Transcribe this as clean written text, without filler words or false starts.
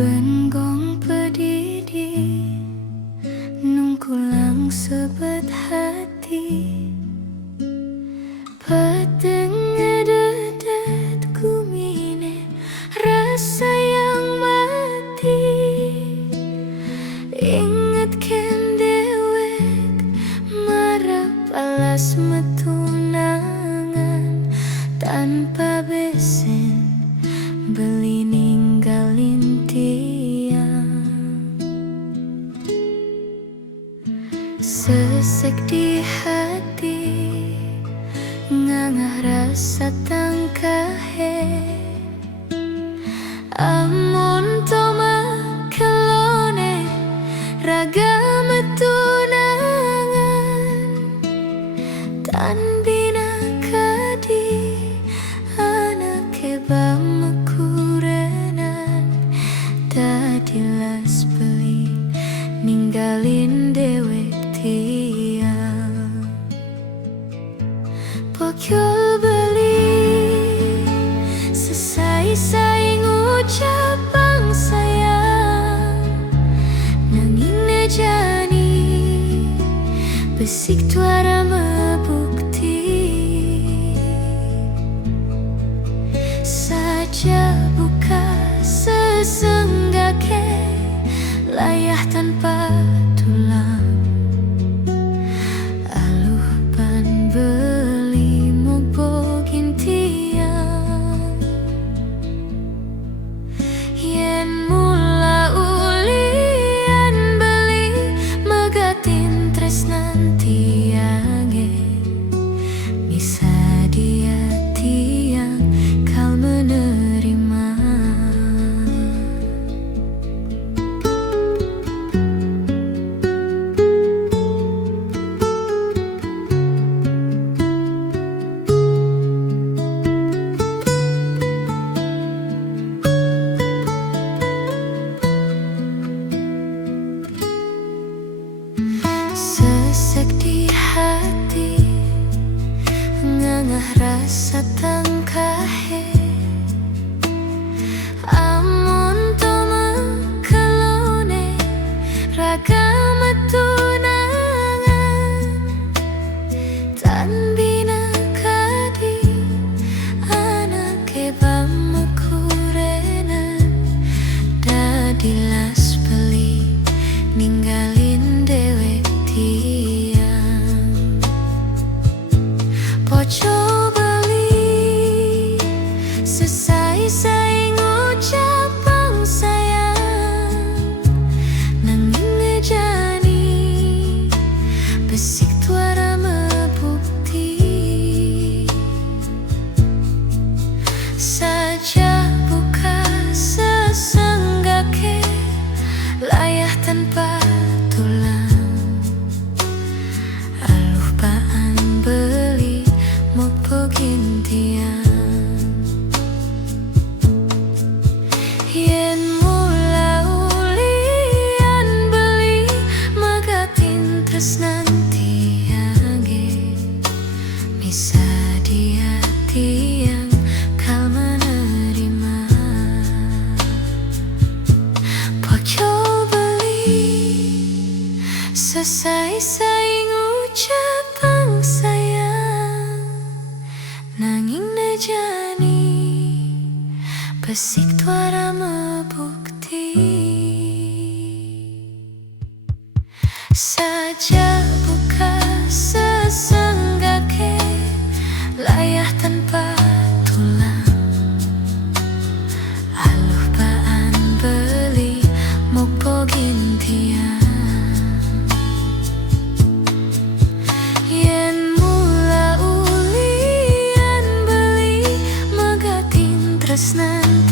Benggong pedidi nungkulang sebet hati peteng ngededet kumine rasa yang mati. Ingat ken dewek marap alas metunangan tanpa besen beli ninggalin tiang. Sesek di hati ngangah rasa tangkahe amun toma kelone raga metunangan tan bina kadi anak kebam tadilas beli ninggalin dewek tiang. Pokyol beli sesai-sai ngucapang sayang nanging nejani besik tuara mebukti saja buka sesenggake layah tanpa tulang aluh pan beli mubogin tiang. Yen mula ulian beli megatin tresnan tiange bisa dia tiang kal menerima. Sesek di hati ngangah rasa tangkahe amun toma kelone raga metunangan tan bina kadi anak kebam mekurenan dadilas beli ninggalin dewek tiang. Poco beli sesai-sai ngucapang sayang nanging ngejani besik tuara mebukti saja buka sesenggake layah tanpa tulang aluh paan beli mubogin tiang. Yen mula ulian beli megatin tresnan tiange bisa dia tiang kal menerima. Poco sesai-sai ngucapang sayang nanging nejani besik tuara mebukti saja buka sesenggake layah tanpa tulang aluh paan beli mubogin tiang. Tresnan